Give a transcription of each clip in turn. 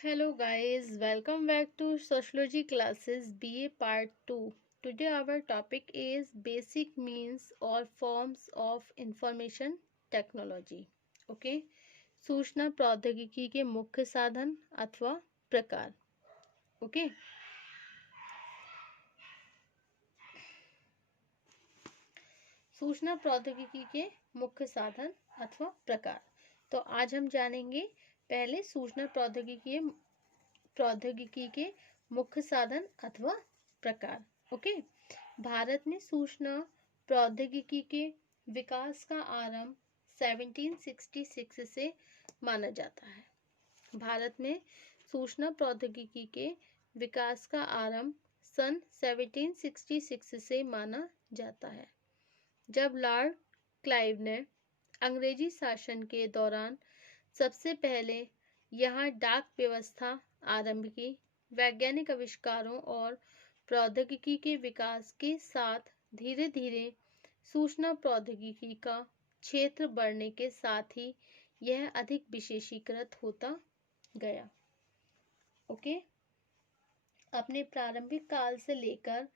Hello guys, welcome back to Sociology classes BA Part 2. Today our topic is basic means or forms of information technology. Okay? सूचना प्रौद्योगिकी के मुख्य साधन अथवा प्रकार. Okay? सूचना प्रौद्योगिकी के मुख्य साधन अथवा प्रकार. तो आज हम जानेंगे पहले सूचना प्रौद्योगिकी के मुख्य साधन अथवा प्रकार. ओके. भारत में सूचना प्रौद्योगिकी के विकास का आरंभ 1766 से माना जाता है. भारत में सूचना प्रौद्योगिकी के विकास का आरंभ सन 1766 से माना जाता है, जब लॉर्ड क्लाइव ने अंग्रेजी शासन के दौरान सबसे पहले यहाँ डाक व्यवस्था आरंभ की. वैज्ञानिक आविष्कारों और प्रौद्योगिकी के विकास के साथ धीरे धीरे सूचना प्रौद्योगिकी का क्षेत्र बढ़ने के साथ ही यह अधिक विशेषीकृत होता गया. ओके. अपने प्रारंभिक काल से लेकर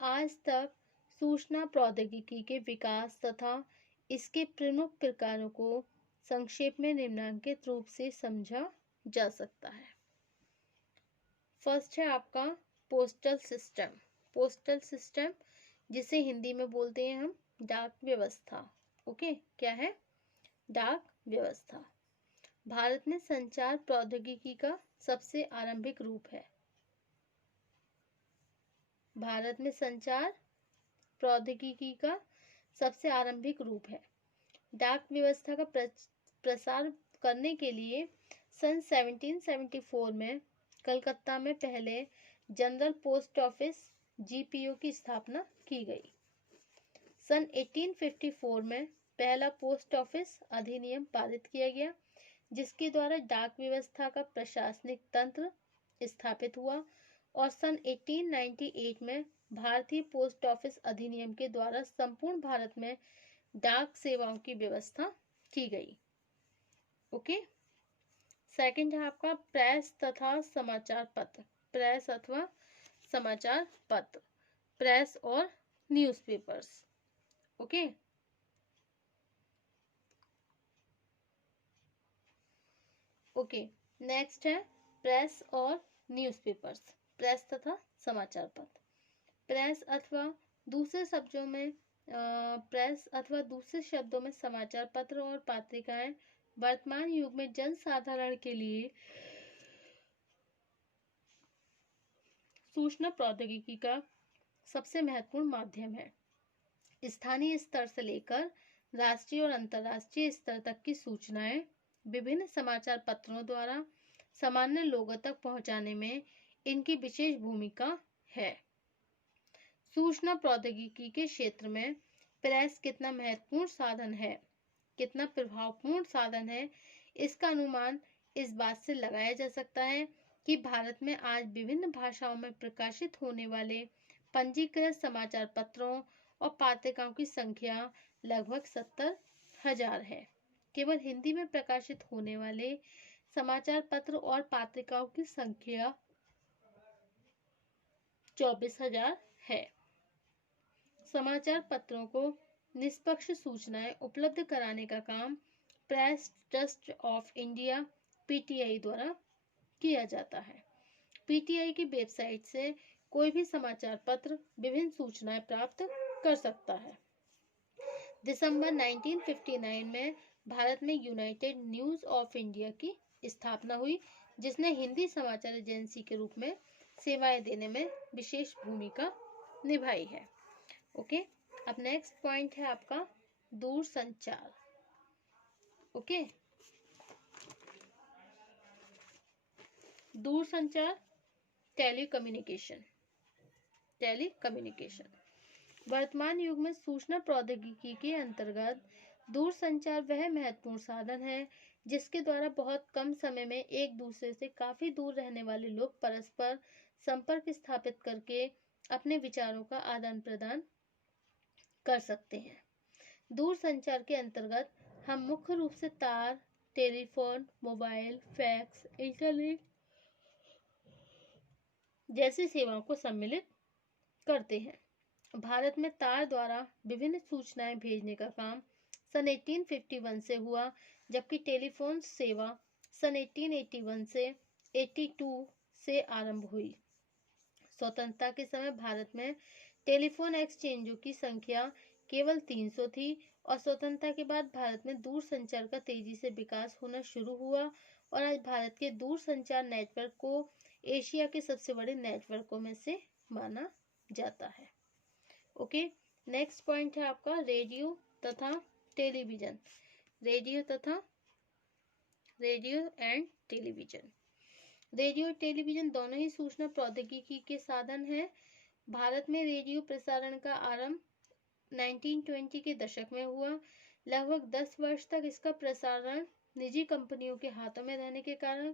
आज तक सूचना प्रौद्योगिकी के विकास तथा इसके प्रमुख प्रकारों को संक्षेप में निम्नलिखित रूप से समझा जा सकता है. फर्स्ट है आपका पोस्टल सिस्टम. पोस्टल सिस्टम जिसे हिंदी में बोलते हैं हम डाक व्यवस्था. ओके. क्या है? डाक व्यवस्था भारत में संचार प्रौद्योगिकी का सबसे आरंभिक रूप है. भारत में संचार प्रौद्योगिकी का सबसे आरंभिक रूप है. डाक व्यवस्था का प्रसार करने के लिए सन 1774 में कलकत्ता में पहले जनरल पोस्ट ऑफिस जीपीओ की स्थापना की गई. सन 1854 में पहला पोस्ट ऑफिस अधिनियम पारित किया गया, जिसके द्वारा डाक व्यवस्था का प्रशासनिक तंत्र स्थापित हुआ और सन 1898 में भारतीय पोस्ट ऑफिस अधिनियम के द्वारा संपूर्ण भारत में डाक सेवाओं की व्यवस्था की गई. ओके. सेकंड है आपका प्रेस तथा समाचार पत्र. प्रेस अथवा समाचार पत्र. प्रेस और न्यूज़पेपर्स. ओके. ओके. नेक्स्ट है प्रेस और न्यूज़पेपर्स. प्रेस तथा समाचार पत्र. प्रेस अथवा दूसरे शब्दों में समाचार पत्र और पत्रिकाएं वर्तमान युग में जनसाधारण के लिए सूचना प्रौद्योगिकी का सबसे महत्वपूर्ण माध्यम है. स्थानीय स्तर से लेकर राष्ट्रीय और अंतर्राष्ट्रीय स्तर तक की सूचनाएं विभिन्न समाचार पत्रों द्वारा सामान्य लोगों तक पहुंचाने में इनकी विशेष भूमिका है. सूचना प्रौद्योगिकी के क्षेत्र में प्रेस कितना महत्वपूर्ण साधन है, कितना प्रभावपूर्ण साधन है, इसका अनुमान इस बात से लगाया जा सकता है कि भारत में आज विभिन्न भाषाओं में प्रकाशित होने वाले पंजीकृत समाचार पत्रों और पत्रिकाओं की संख्या लगभग 70,000 है. केवल हिंदी में प्रकाशित होने वाले समाचार पत्र और पत्रिकाओं की संख्या 24,000 है. समाचार पत्रों को निष्पक्ष सूचनाएं उपलब्ध कराने का काम press trust of India PTI द्वारा किया जाता है. पीटीआई की वेबसाइट से कोई भी समाचार पत्र विभिन्न सूचनाएं प्राप्त कर सकता है. दिसंबर 1959 में भारत में यूनाइटेड न्यूज़ ऑफ इंडिया की स्थापना हुई, जिसने हिंदी समाचार एजेंसी के रूप में सेवाएं देने में विशेष भूमिका निभाई है. ओके. अब नेक्स्ट पॉइंट है आपका दूरसंचार. ओके. दूरसंचार टेलीकम्युनिकेशन. वर्तमान युग में सूचना प्रौद्योगिकी के अंतर्गत दूरसंचार वह महत्वपूर्ण साधन है जिसके द्वारा बहुत कम समय में एक दूसरे से काफी दूर रहने वाले लोग परस्पर संपर्क स्थापित करके अपने विचारों का आदान प्रदान कर सकते हैं. दूरसंचार के अंतर्गत हम मुख्य रूप से तार, टेलीफोन, मोबाइल, फैक्स, इंटरनेट जैसी सेवाओं को सम्मिलित करते हैं। भारत में तार द्वारा विभिन्न सूचनाएं भेजने का काम सन 1851 से हुआ, जबकि टेलीफोन सेवा सन 1881 से 82 से आरंभ हुई। स्वतंत्रता के समय भारत में टेलीफोन एक्सचेंजों की संख्या केवल 300 थी और स्वतंत्रता के बाद भारत में दूरसंचार का तेजी से विकास होना शुरू हुआ और आज भारत के दूरसंचार नेटवर्क को एशिया के सबसे बड़े नेटवर्कों में से माना जाता है। ओके, नेक्स्ट पॉइंट है आपका रेडियो तथा television. Radio and television. Radio और टेलीविजन दोनों ही सूचना प्रौद्योगिकी के साधन हैं। भारत में रेडियो प्रसारण का आरंभ 1920 के दशक में हुआ। लगभग 10 वर्ष तक इसका प्रसारण निजी कंपनियों के हाथों में रहने के कारण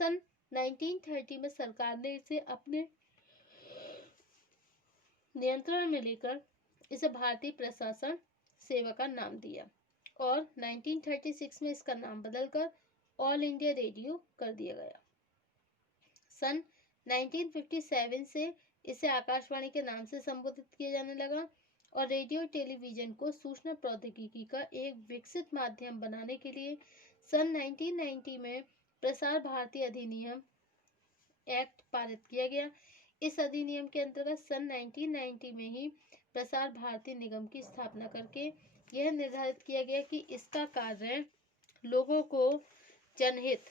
सन 1930 में सरकार ने इसे अपने नियंत्रण में लेकर इसे भारतीय प्रशासन सेवा का नाम दिया और 1936 में इसका नाम बदलकर ऑल इंडिया रेडियो कर दिया गया। सन 1957 से इसे आकाशवाणी के नाम से संबोधित किया जाने लगा और रेडियो टेलीविजन को सूचना प्रौद्योगिकी का एक विकसित माध्यम बनाने के लिए सन 1990 में प्रसार भारती अधिनियम एक्ट पारित किया गया। इस अधिनियम के अंतर्गत सन 1990 में ही प्रसार भारती निगम की स्थापना करके यह निर्धारित किया गया कि इसका कार्य लोगों को जनहित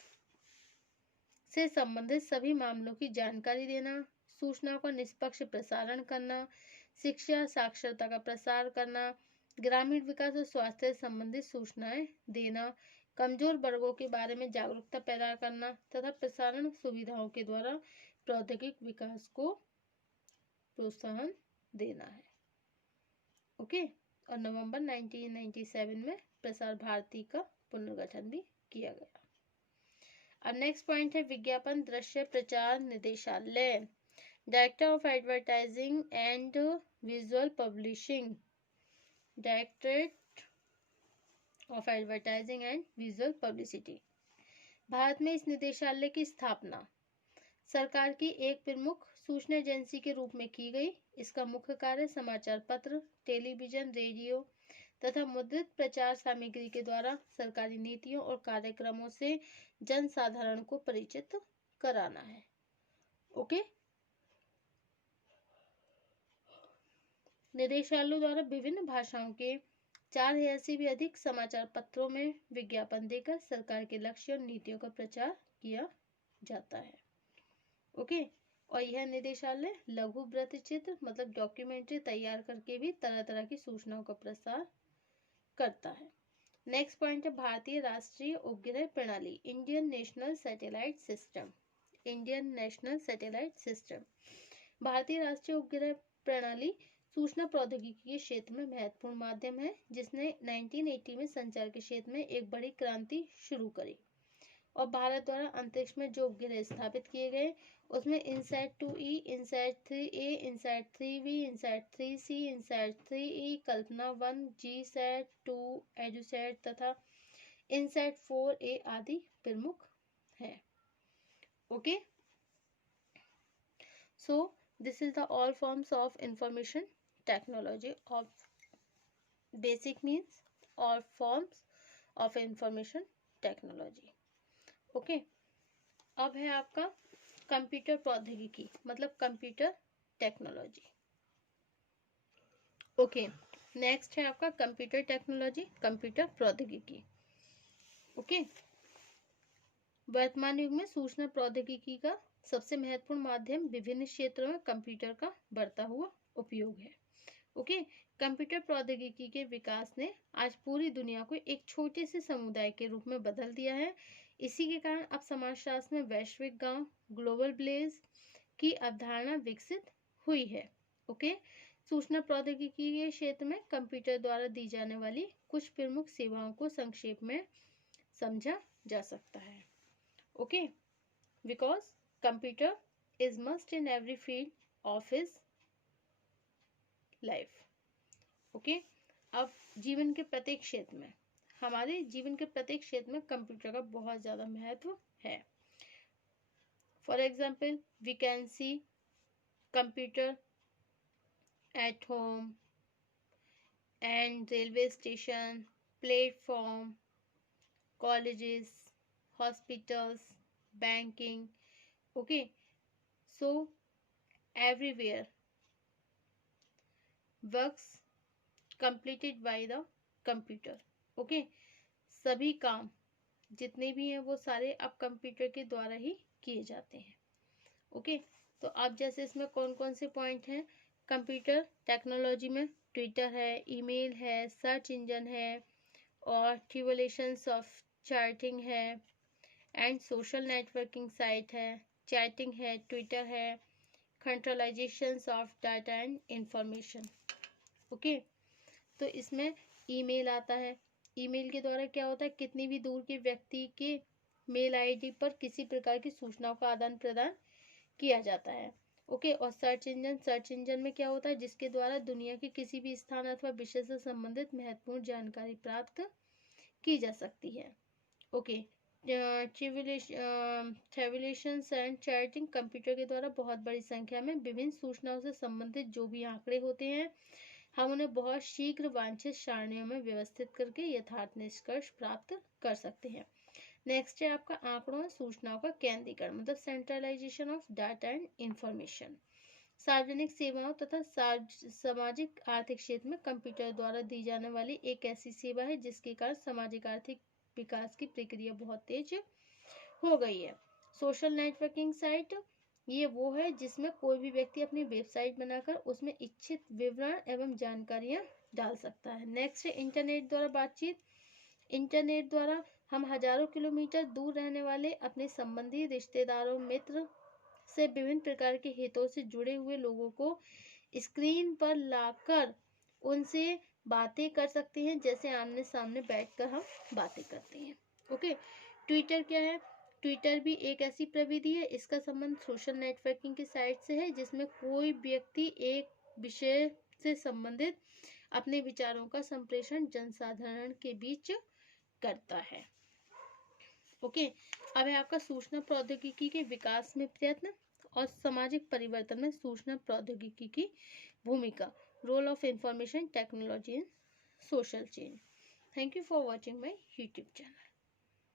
से संबंधित सभी मामलों की जानकारी देना, सूचनाओं का निष्पक्ष प्रसारण करना, शिक्षा साक्षरता का प्रसार करना, ग्रामीण विकास और स्वास्थ्य से संबंधित सूचनाएं देना, कमजोर वर्गों के बारे में जागरूकता पैदा करना तथा प्रसारण सुविधाओं के द्वारा प्रौद्योगिक विकास को प्रोत्साहन देना है। ओके, और नवंबर 1997 में प्रसार भारती का पुनर्गठन भी किया गया। अब नेक्स्ट पॉइंट है विज्ञापन दृश्य प्रचार निदेशालय। Director of advertising and visual publishing. Directorate of advertising and visual publicity. Bharat में इस निदेशालय की स्थापना सरकार की एक प्रमुख सूचना एजेंसी के रूप में की गई। इसका मुख्य कार्य समाचार पत्र, टेलीविजन, रेडियो तथा मुद्रित प्रचार सामग्री के द्वारा सरकारी नीतियों और कार्यक्रमों से जनसाधारण को परिचित कराना है। ओके, निदेशालय द्वारा विभिन्न भाषाओं के 4000 से भी अधिक समाचार पत्रों में विज्ञापन देकर सरकार के लक्ष्य और नीतियों का प्रचार किया जाता है। ओके, और यह निदेशालय लघु वृत्तचित्र मतलब डॉक्यूमेंट्री तैयार करके भी तरह तरह की सूचनाओं का प्रसार करता है। नेक्स्ट पॉइंट है भारतीय राष्ट्रीय उपग्रह प्रणाली। Indian national satellite system. Indian national satellite system. भारतीय राष्ट्रीय उपग्रह प्रणाली सूचना प्रौद्योगिकी के क्षेत्र में महत्वपूर्ण माध्यम है, जिसने 1980 में संचार के क्षेत्र में एक बड़ी क्रांति शुरू करी और भारत द्वारा अंतरिक्ष में जो उपग्रह स्थापित किए गए उसमें INSAT 2E, INSAT 3A, INSAT 3V, INSAT 3C, INSAT 3E, कल्पना 1, जीसैट 2, एडुसैट तथा इनसैट 4A आदि प्रमुख हैं। Okay, so this is the all forms of information technology of basic means all forms of information technology. Okay, अब है आपका computer प्रौद्योगिकी मतलब computer technology. Okay, next है आपका कंप्यूटर टेक्नोलॉजी कंप्यूटर प्रौद्योगिकी। ओके, वर्तमान युग में सूचना प्रौद्योगिकी का सबसे महत्वपूर्ण माध्यम विभिन्न क्षेत्रों में कंप्यूटर का बढ़ता हुआ उपयोग है। ओके, कंप्यूटर प्रौद्योगिकी के विकास ने आज पूरी दुनिया को एक छोटे से समुदाय के रूप में बदल दिया है। इसी के कारण अब समाजशास्त्र में वैश्विक गांव ग्लोबल विलेज की अवधारणा विकसित हुई है। ओके, सूचना प्रौद्योगिकी के क्षेत्र में कंप्यूटर द्वारा दी जाने वाली कुछ प्रमुख सेवाओं को संक्षेप में समझा जा सकता है। Okay, because computer is must in every field of his life. Okay, अब जीवन के प्रत्येक क्षेत्र में हमारे जीवन के प्रत्येक क्षेत्र में कंप्यूटर का बहुत ज़्यादा महत्व है। For example we can see computer at home and railway station, platform, colleges, hospitals, banking, okay, so everywhere works completed by the computer, okay, सभी काम जितने भी हैं वो सारे अब कंप्यूटर के द्वारा ही किए जाते हैं, ओके। तो अब जैसे इसमें कौन कौन से पॉइंट हैं, कंप्यूटर टेक्नोलॉजी में ट्विटर है, ईमेल है, सर्च इंजन है, और ट्रिबुलेशंस ऑफ चार्टिंग है, एंड सोशल नेटवर्किंग साइट है, चैटिंग है, ट्विटर है, controlisations of data and information, okay. तो इसमें ईमेल आता है, ईमेल के द्वारा क्या होता है, कितनी भी दूर के व्यक्ति के मेल आईडी पर किसी प्रकार की सूचनाओं का आदान प्रदान किया जाता है, ओके। और सर्च इंजन में क्या होता है, जिसके द्वारा दुनिया के किसी भी स्थान अथवा विषय से संबंधित महत्वपूर्ण जानकारी प्राप्त की जा सकती है, okay. Tribulations and chatting, computer के द्वारा बहुत बड़ी संख्या में विभिन्न सूचनाओं से संबंधित जो भी आंकड़े होते हैं, हम उन्हें बहुत शीघ्र वांछित सारणियों में व्यवस्थित करके यथार्थ निष्कर्ष प्राप्त कर सकते हैं। नेक्स्ट है आपका आंकड़ों और सूचनाओं का केंद्रीकरण, मतलब centralisation of data and information. सार्वजनिक सेवाओं तथा सामाजिक आर्थिक क्षेत्र में कंप्यूटर द्वारा दी जाने वाली एक ऐसी सेवा है जिसके कारण सामाजिक आर्थिक विकास की प्रक्रिया बहुत तेज हो गई है। सोशल नेटवर्किंग साइट, ये वो है जिसमें कोई भी व्यक्ति अपनी वेबसाइट बनाकर उसमें इच्छित विवरण एवं जानकारियां डाल सकता है। नेक्स्ट है इंटरनेट द्वारा बातचीत। इंटरनेट द्वारा हम हजारों किलोमीटर दूर रहने वाले अपने संबंधी, रिश्तेदारों, मित्र से विभिन्न प्रकार के हितों से जुड़े हुए लोगों को स्क्रीन पर लाकर उनसे बातें कर सकते हैं, जैसे आमने सामने बैठकर हम बातें करते हैं, ओके। ट्विटर क्या है, ट्विटर भी एक ऐसी प्रविधि है, इसका संबंध सोशल नेटवर्किंग की साइट से है, जिसमें कोई व्यक्ति एक विषय से संबंधित अपने विचारों का संप्रेषण जनसाधारण के बीच करता है, ओके। अब है आपका सूचना प्रौद्योगिकी के विकास में प्रयत्न और सामाजिक परिवर्तन में सूचना प्रौद्योगिकी की भूमिका, role of information technology in social change. Thank you for watching my YouTube channel.